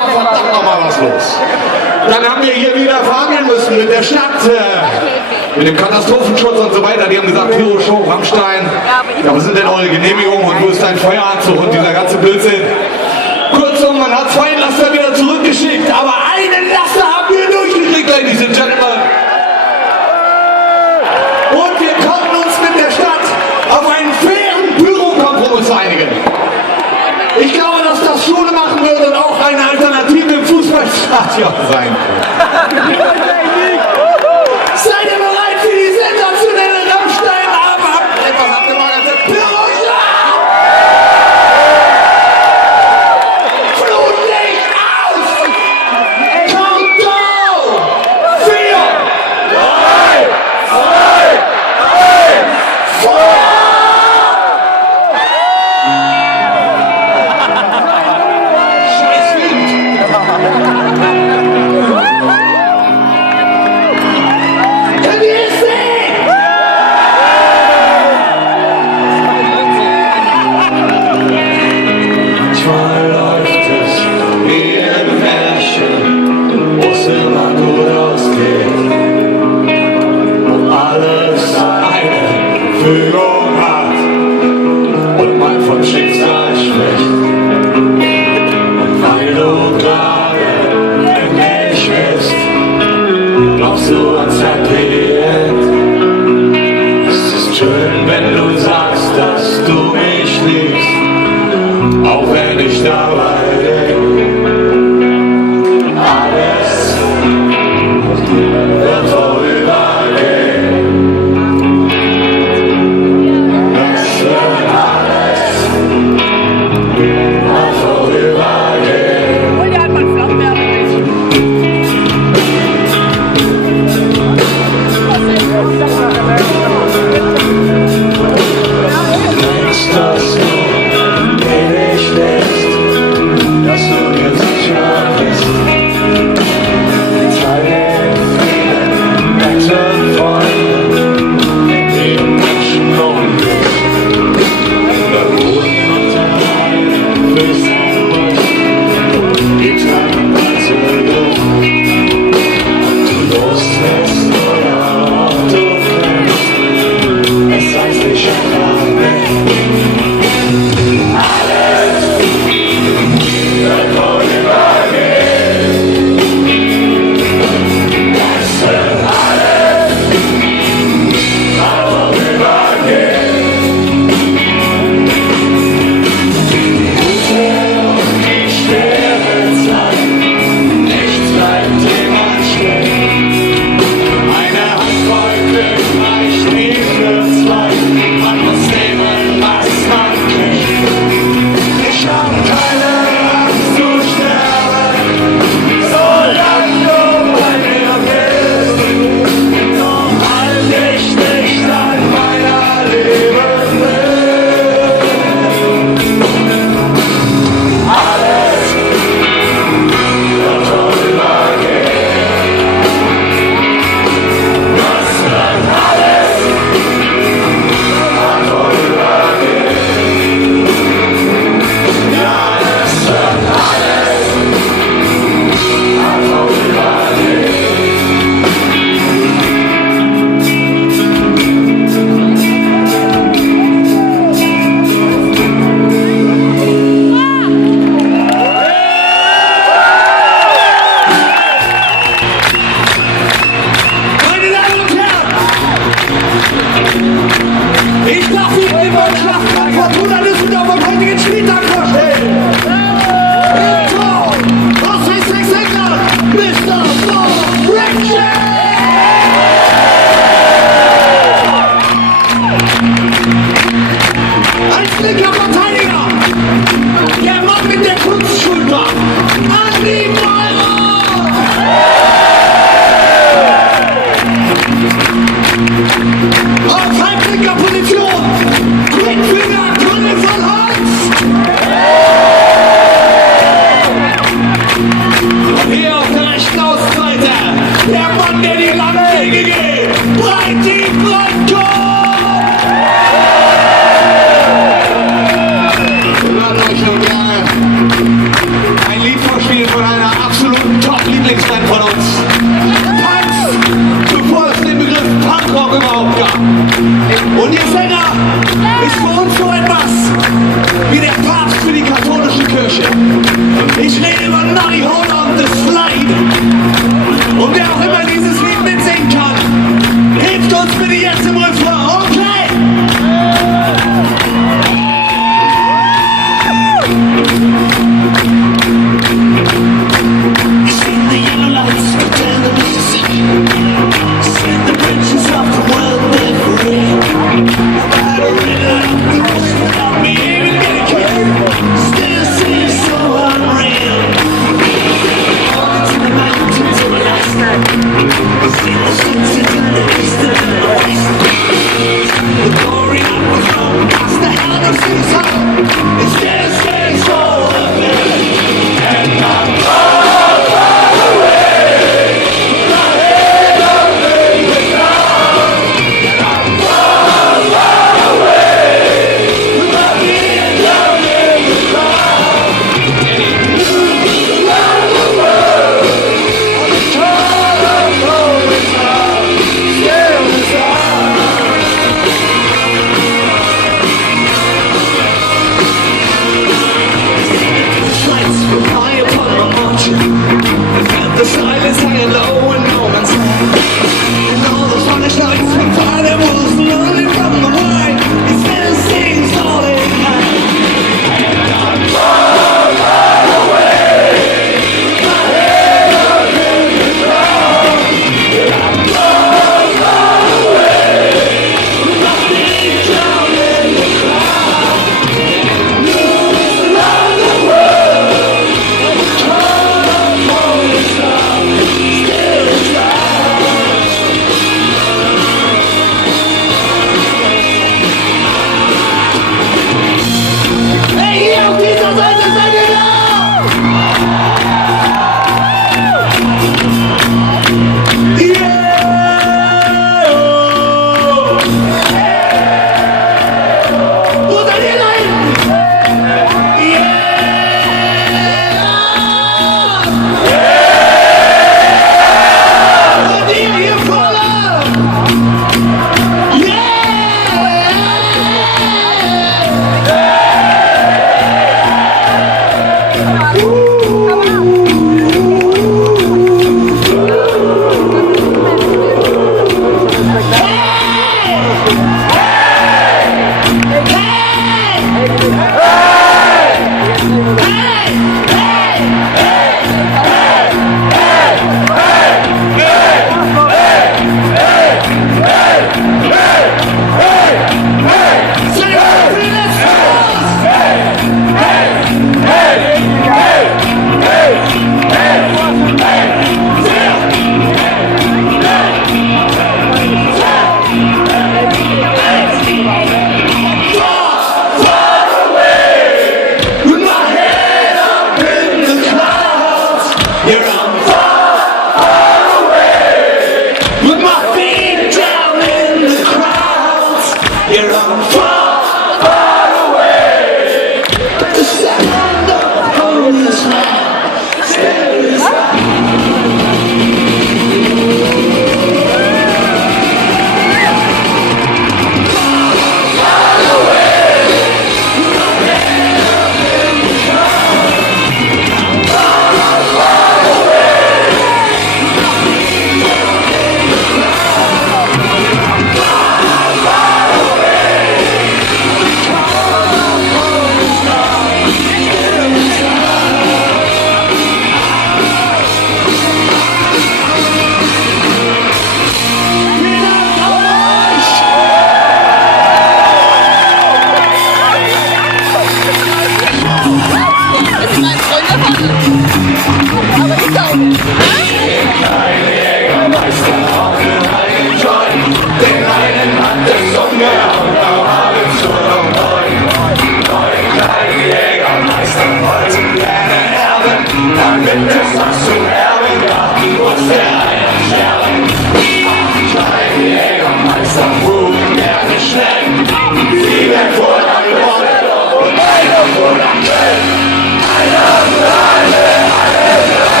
Verdammt nochmal was los. Dann haben wir hier wieder verhandeln müssen mit der Stadt, mit dem Katastrophenschutz und so weiter. Die haben gesagt, Pyro-Show, Rammstein, ja, was sind denn eure Genehmigungen und wo ist dein Feueranzug und dieser ganze Blödsinn. Kurzum, man hat 2 Laster wieder zurückgeschickt, aber einen Laster haben wir durchgekriegt, Ladies and Gentlemen. Und wir konnten uns mit der Stadt auf einen fairen Pyro-Kompromiss einigen. Ich glaube, dass das Schule machen würde und auch eine Alternative im Fußballstadion sein könnte. Seid ihr bereit für die sensationelle Rammstein-Abend? Etwas abgemagerte Pyro-Show! Flutlicht aus! Countdown! 4, 3, 2, 1, Feuer! Und man vom Schicksal spricht. Und weil du gerade nicht bist, glaubst du ans Happy End. Es ist schön, wenn du sagst, dass du mich liebst, auch wenn ich dabei bin. Alles wird vorübergehen. Ein Lied vorspielen von einem Lieblingsband von uns. Punks, bevor es den Begriff Punkrock überhaupt gab. Und ihr Sänger ist für uns so etwas wie der Papst für die katholische Kirche. Ich rede über Noddy Holder und The Slide. Und wer auch immer dieses Lied mitsingen kann, hilft uns bitte jetzt im Refrain, okay?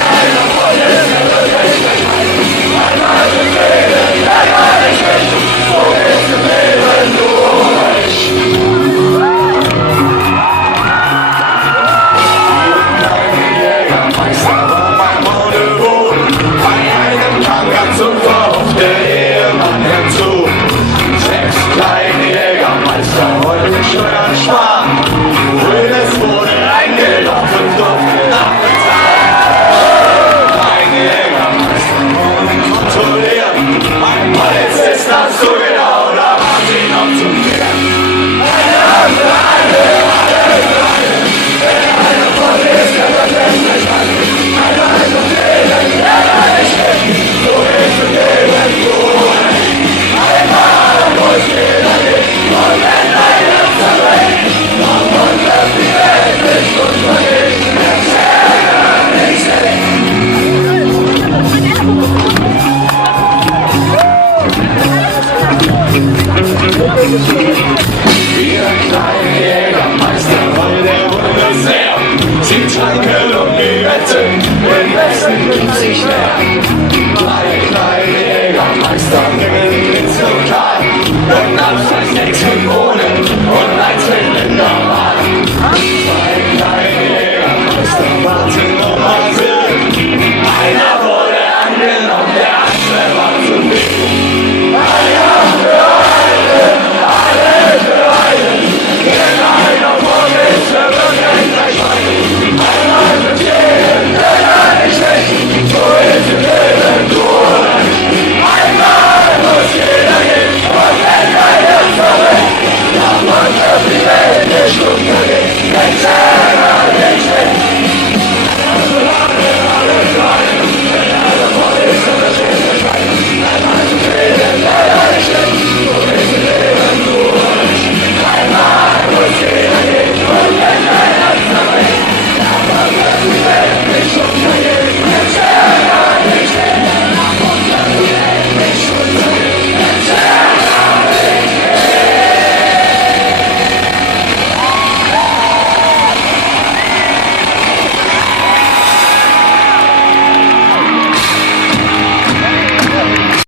Einer, Städte, im Westen gibt's nicht mehr. Kleine Jägermeister bringen ins Lokal und Abschluss nächsten Monat.